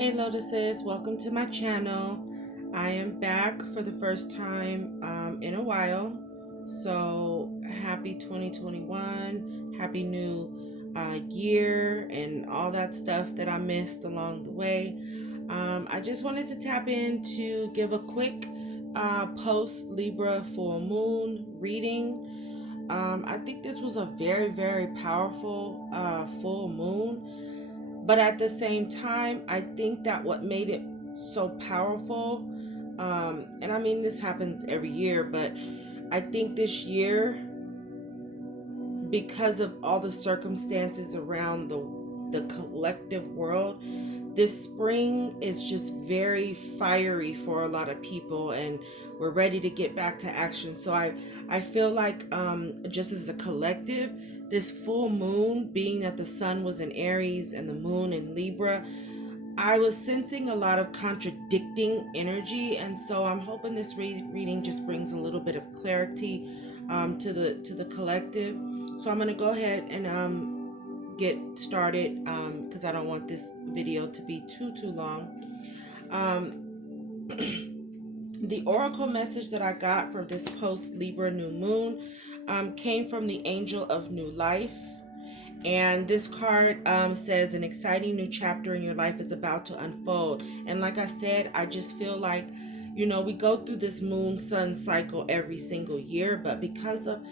Hey Lotuses, welcome to my channel. I am back for the first time in a while. So happy 2021, happy new year and all that stuff that I missed along the way. I just wanted to tap in to give a quick post Libra full moon reading. I think this was a very, very powerful full moon. But at the same time, I think that what made it so powerful, and I mean, this happens every year, but I think this year, because of all the circumstances around the collective world, this spring is just very fiery for a lot of people, and we're ready to get back to action. So I feel like just as a collective, this full moon, being that the sun was in Aries and the moon in Libra, I was sensing a lot of contradicting energy, and so I'm hoping this reading just brings a little bit of clarity to the collective. So I'm gonna go ahead and get started because I don't want this video to be too long. The oracle message that I got for this post Libra new moon came from the angel of new life. And this card says an exciting new chapter in your life is about to unfold. And like I said, I just feel like, we go through this moon sun cycle every single year, but because of,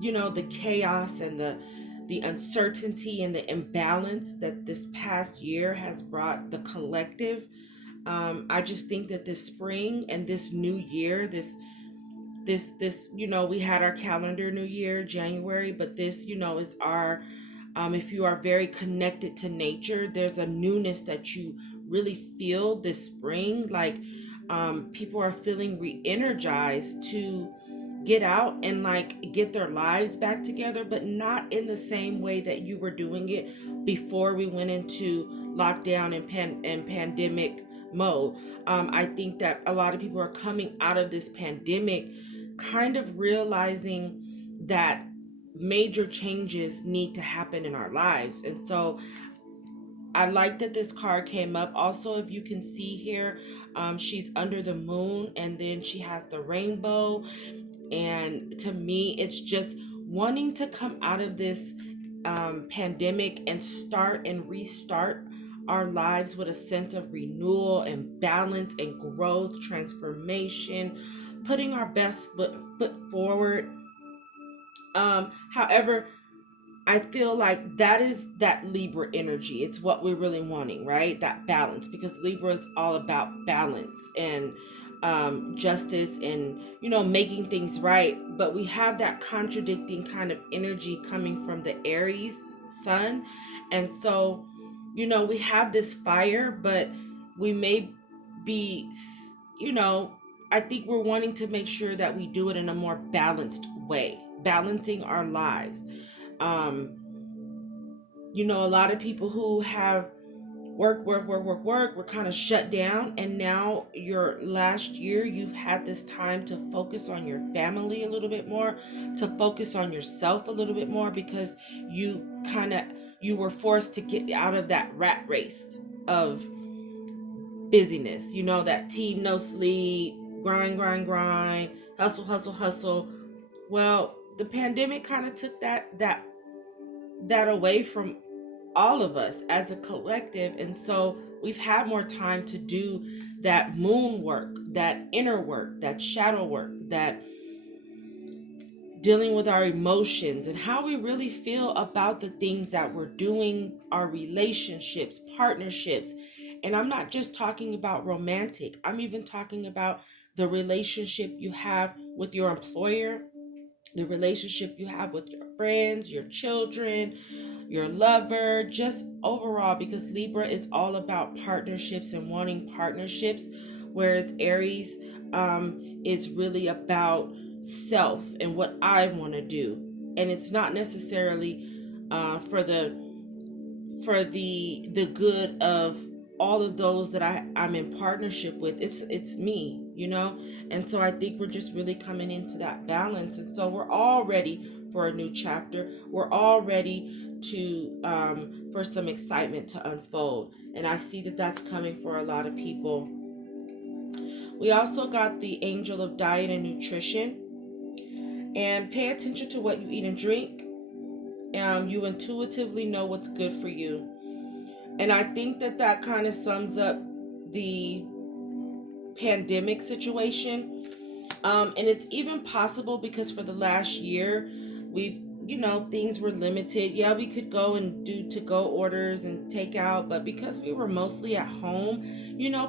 the chaos and the uncertainty and the imbalance that this past year has brought the collective, I just think that this spring and this new year, this we had our calendar new year January, but this is our if you are very connected to nature, there's a newness that you really feel this spring. Like people are feeling re-energized to get out and like get their lives back together, but not in the same way that you were doing it before we went into lockdown and pandemic mode. I think that a lot of people are coming out of this pandemic kind of realizing that major changes need to happen in our lives. And so I like that this card came up. Also, if you can see here, she's under the moon and then she has the rainbow. And to me, it's just wanting to come out of this pandemic and start and restart our lives with a sense of renewal and balance and growth, transformation, putting our best foot forward. However, I feel like that is that Libra energy. It's what we're really wanting, right? That balance, because Libra is all about balance and justice and, making things right. But we have that contradicting kind of energy coming from the Aries sun. And so, we have this fire, but we may be, I think we're wanting to make sure that we do it in a more balanced way, balancing our lives. A lot of people who have work, were kind of shut down, and now your last year you've had this time to focus on your family a little bit more, to focus on yourself a little bit more, because you were forced to get out of that rat race of busyness, that team no sleep, grind, hustle. Well, the pandemic kind of took that away from all of us as a collective, and so we've had more time to do that moon work, that inner work, that shadow work, that dealing with our emotions and how we really feel about the things that we're doing, our relationships, partnerships. And I'm not just talking about romantic, I'm even talking about the relationship you have with your employer, the relationship you have with your friends, your children, your lover, just overall, because Libra is all about partnerships and wanting partnerships, whereas Aries is really about self and what I want to do. And it's not necessarily for the good of all of those that I'm in partnership with. It's me, you know? And so I think we're just really coming into that balance. And so we're all ready for a new chapter. We're all ready to for some excitement to unfold. And I see that that's coming for a lot of people. We also got the angel of diet and nutrition. And pay attention to what you eat and drink. You intuitively know what's good for you. And I think that that kind of sums up the pandemic situation. And it's even possible because for the last year, things were limited. Yeah, we could go and do to-go orders and take out, but because we were mostly at home,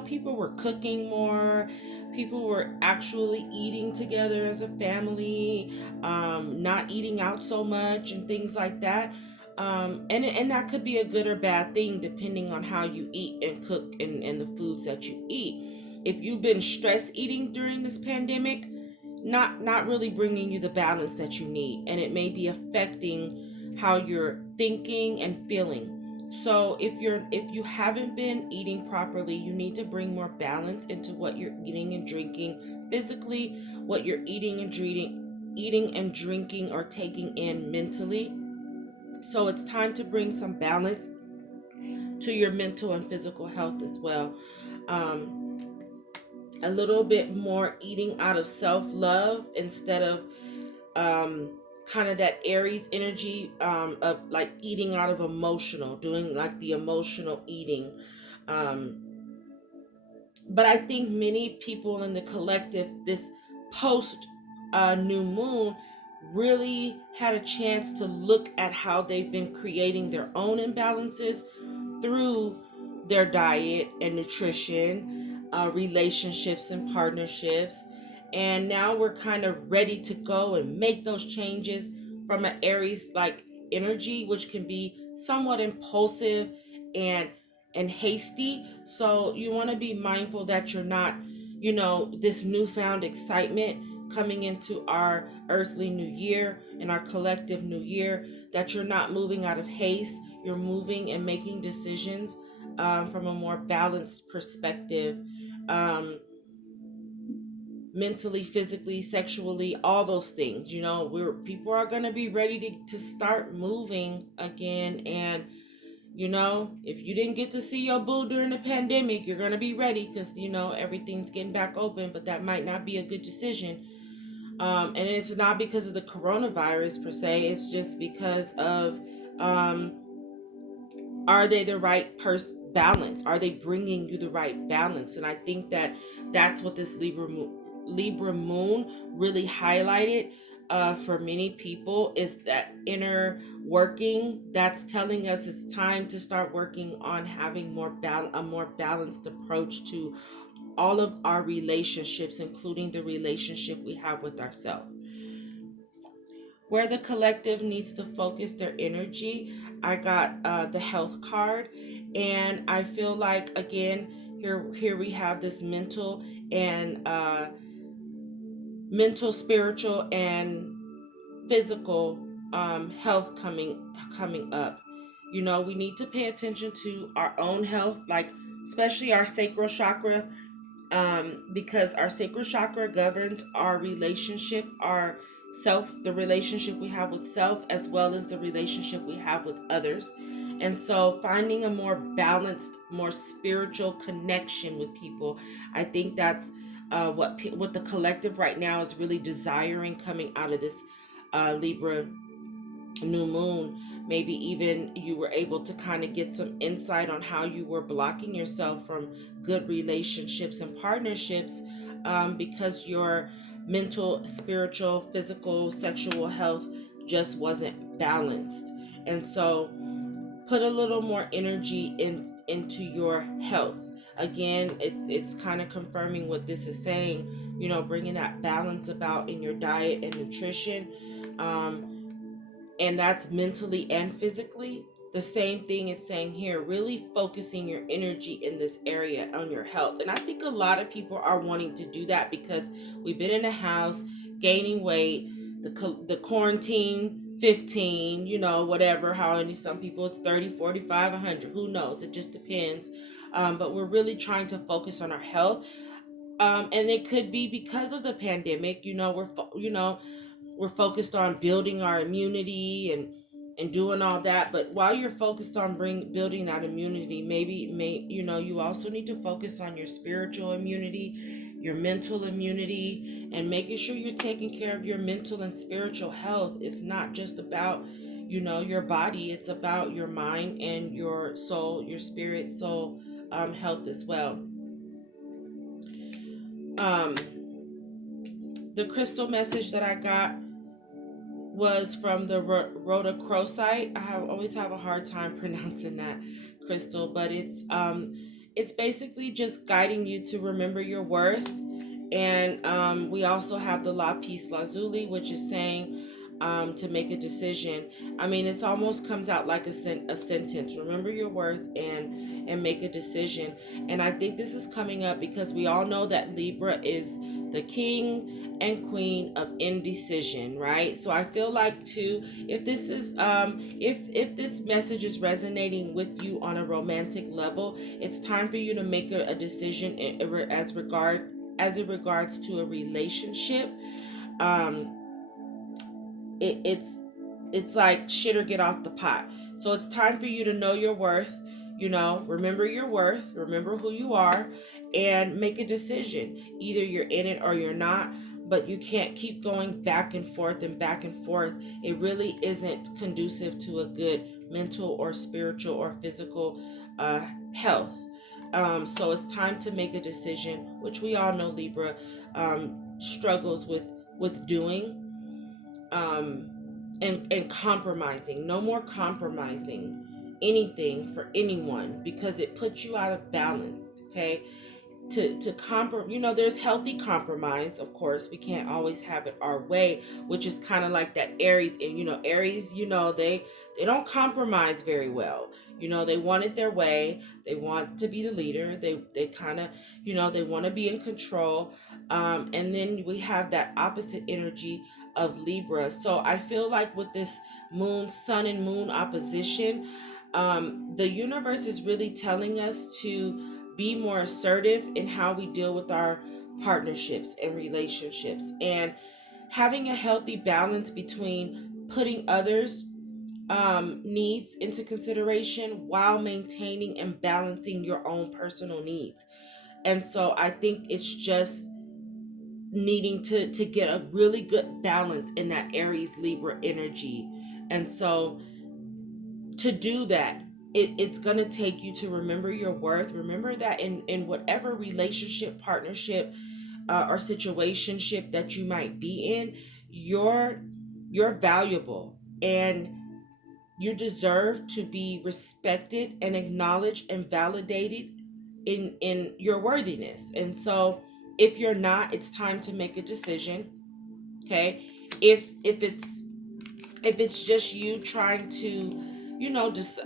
people were cooking more. People were actually eating together as a family, not eating out so much and things like that. And that could be a good or bad thing depending on how you eat and cook and the foods that you eat. If you've been stress eating during this pandemic, not really bringing you the balance that you need, and it may be affecting how you're thinking and feeling. So if you haven't been eating properly, you need to bring more balance into what you're eating and drinking physically, what you're eating and drinking or taking in mentally. So it's time to bring some balance to your mental and physical health as well. A little bit more eating out of self-love instead of kind of that Aries energy of like eating out of emotional, doing like the emotional eating. But I think many people in the collective, this post new moon, really had a chance to look at how they've been creating their own imbalances through their diet and nutrition, relationships and partnerships. And now we're kind of ready to go and make those changes from an Aries like energy, which can be somewhat impulsive and hasty. So you want to be mindful that you're not, this newfound excitement coming into our earthly new year and our collective new year, that you're not moving out of haste. You're moving and making decisions from a more balanced perspective, mentally, physically, sexually, all those things. People are going to be ready to start moving again. And if you didn't get to see your boo during the pandemic, you're going to be ready because everything's getting back open, but that might not be a good decision. And it's not because of the coronavirus per se. It's just because of are they the right balance? Are they bringing you the right balance? And I think that that's what this Libra moon really highlighted for many people, is that inner working that's telling us it's time to start working on having a more balanced approach to all of our relationships, including the relationship we have with ourselves. Where the collective needs to focus their energy, I got the health card, and I feel like again here we have this mental, spiritual, and physical health coming up. We need to pay attention to our own health, like especially our sacral chakra, because our sacral chakra governs our relationship, the relationship we have with self, as well as the relationship we have with others. And so finding a more balanced, more spiritual connection with people, I think that's what the collective right now is really desiring coming out of this Libra new moon. Maybe even you were able to kind of get some insight on how you were blocking yourself from good relationships and partnerships, because your mental, spiritual, physical, sexual health just wasn't balanced. And so put a little more energy into your health. Again, it's kind of confirming what this is saying, bringing that balance about in your diet and nutrition. And that's mentally and physically. The same thing is saying here, really focusing your energy in this area on your health. And I think a lot of people are wanting to do that because we've been in the house, gaining weight, the quarantine 15, whatever, how many, some people it's 30, 45, 100, who knows? It just depends. but we're really trying to focus on our health. And it could be because of the pandemic. We're focused on building our immunity and doing all that. But while you're focused on building that immunity, you also need to focus on your spiritual immunity, your mental immunity, and making sure you're taking care of your mental and spiritual health. It's not just about your body. It's about your mind and your soul, your spirit, soul, health as well. um the crystal message that I got was from the rhodochrosite. Always have a hard time pronouncing that crystal, but it's basically just guiding you to remember your worth. And we also have the lapis lazuli, which is saying to make a decision. I mean, it almost comes out like a sentence. Remember your worth and make a decision. And I think this is coming up because we all know that Libra is the king and queen of indecision, right? So I feel like too, if this is if this message is resonating with you on a romantic level, it's time for you to make a decision as it regards to a relationship. um it's like shit or get off the pot. So it's time for you to know your worth, remember your worth, remember who you are, and make a decision. Either you're in it or you're not, but you can't keep going back and forth and back and forth. It really isn't conducive to a good mental or spiritual or physical health. So it's time to make a decision, which we all know Libra struggles with doing. And compromising. No more compromising anything for anyone, because it puts you out of balance. Okay, to compromise, there's healthy compromise. Of course, we can't always have it our way, which is kind of like that Aries. And Aries, they don't compromise very well. They want it their way. They want to be the leader. They kind of, they want to be in control. And then we have that opposite energy of Libra. So I feel like with this sun and moon opposition, the universe is really telling us to be more assertive in how we deal with our partnerships and relationships, and having a healthy balance between putting others' needs into consideration while maintaining and balancing your own personal needs. And so I think it's just needing to get a really good balance in that Aries Libra energy. And so to do that, it's going to take you to remember your worth. Remember that in whatever relationship, partnership, or situationship that you might be in, you're valuable, and you deserve to be respected and acknowledged and validated in your worthiness. And so if you're not, it's time to make a decision. Okay, if it's just you trying to just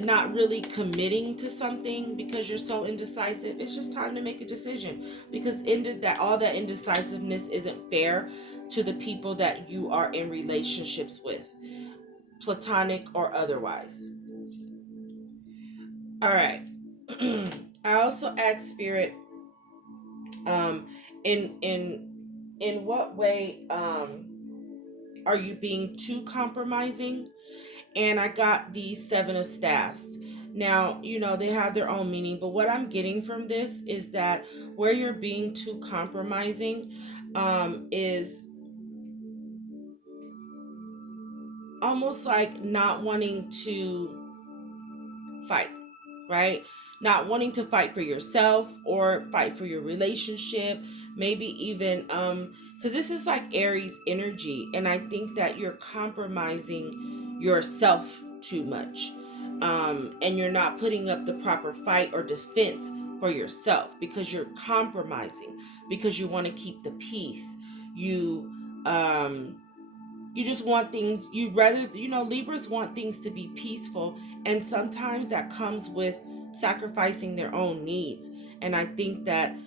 not really committing to something because you're so indecisive, it's just time to make a decision, because all that indecisiveness isn't fair to the people that you are in relationships with, platonic or otherwise. All right. I also asked Spirit, in what way are you being too compromising? And I got the Seven of Staffs. Now, they have their own meaning, but what I'm getting from this is that where you're being too compromising is almost like not wanting to fight, right? Not wanting to fight for yourself or fight for your relationship, maybe even because this is like Aries energy, and I think that you're compromising yourself too much, and you're not putting up the proper fight or defense for yourself because you're compromising, because you want to keep the peace. You just want things, Libras want things to be peaceful, and sometimes that comes with sacrificing their own needs. And I think that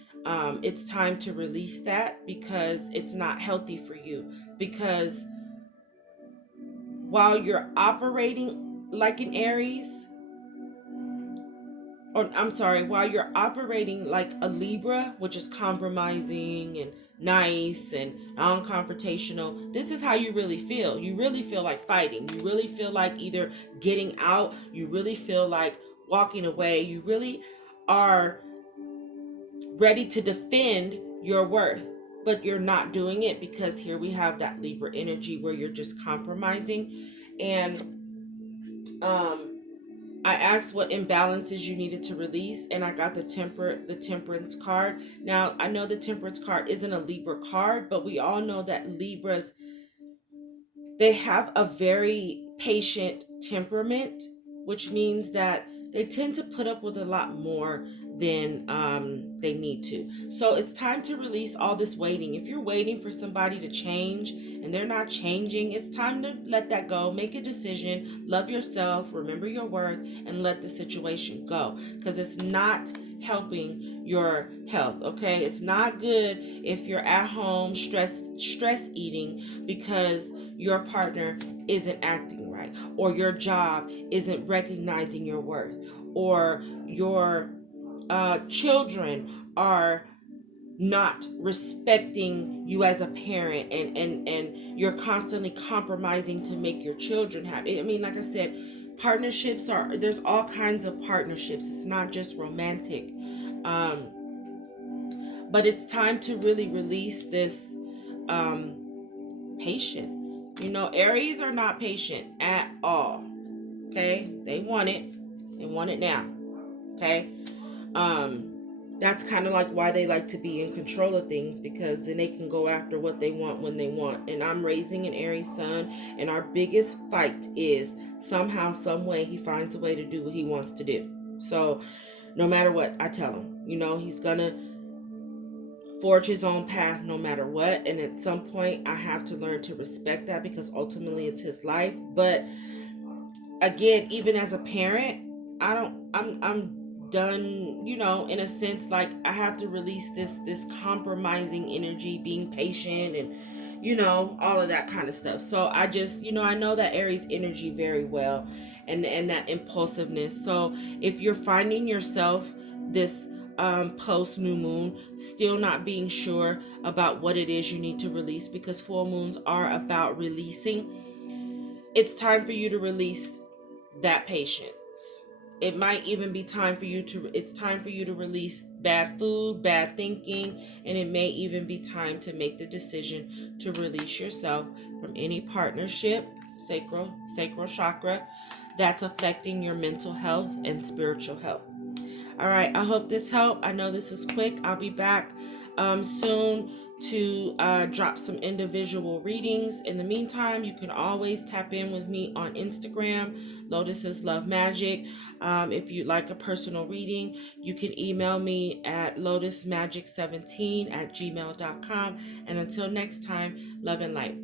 it's time to release that, because it's not healthy for you. Because while you're operating like an Aries, or I'm sorry, while you're operating like a Libra, which is compromising and nice and non-confrontational, this is how you really feel. You really feel like fighting. You really feel like either getting out. You really feel like walking away. You really are ready to defend your worth, but you're not doing it because here we have that Libra energy where you're just compromising. And I asked what imbalances you needed to release, and I got the temperance card. Now I know the temperance card isn't a Libra card, but we all know that Libras, they have a very patient temperament, which means that they tend to put up with a lot more than they need to. So it's time to release all this waiting. If you're waiting for somebody to change and they're not changing, it's time to let that go. Make a decision. Love yourself. Remember your worth and let the situation go, because it's not helping your health. Okay, it's not good if you're at home stress eating because your partner isn't acting right, or your job isn't recognizing your worth, or your children are not respecting you as a parent, and you're constantly compromising to make your children happy. I mean, like I said, partnerships are, there's all kinds of partnerships. It's not just romantic. But it's time to really release this patience. You know, Aries are not patient at all. Okay? They want it. They want it now. Okay? That's kind of like why they like to be in control of things, because then they can go after what they want when they want. And I'm raising an Aries sun, and our biggest fight is somehow, some way, he finds a way to do what he wants to do. So no matter what, I tell him, you know, he's gonna forge his own path no matter what. And at some point I have to learn to respect that, because ultimately it's his life. But again, even as a parent, I'm done, you know, in a sense. Like, I have to release this compromising energy, being patient, and you know, all of that kind of stuff. So I just, you know, I know that Aries energy very well, and that impulsiveness. So if you're finding yourself this post new moon still not being sure about what it is you need to release, because full moons are about releasing, it's time for you to release that patience. It might even be time for you to, it's time for you to release bad food, bad thinking, and it may even be time to make the decision to release yourself from any partnership, sacral chakra, that's affecting your mental health and spiritual health. All right, I hope this helped. I know this is quick. I'll be back soon to drop some individual readings. In the meantime, you can always tap in with me on Instagram, Lotus's Love Magic. If you'd like a personal reading, you can email me at lotusmagic17@gmail.com. And until next time, love and light.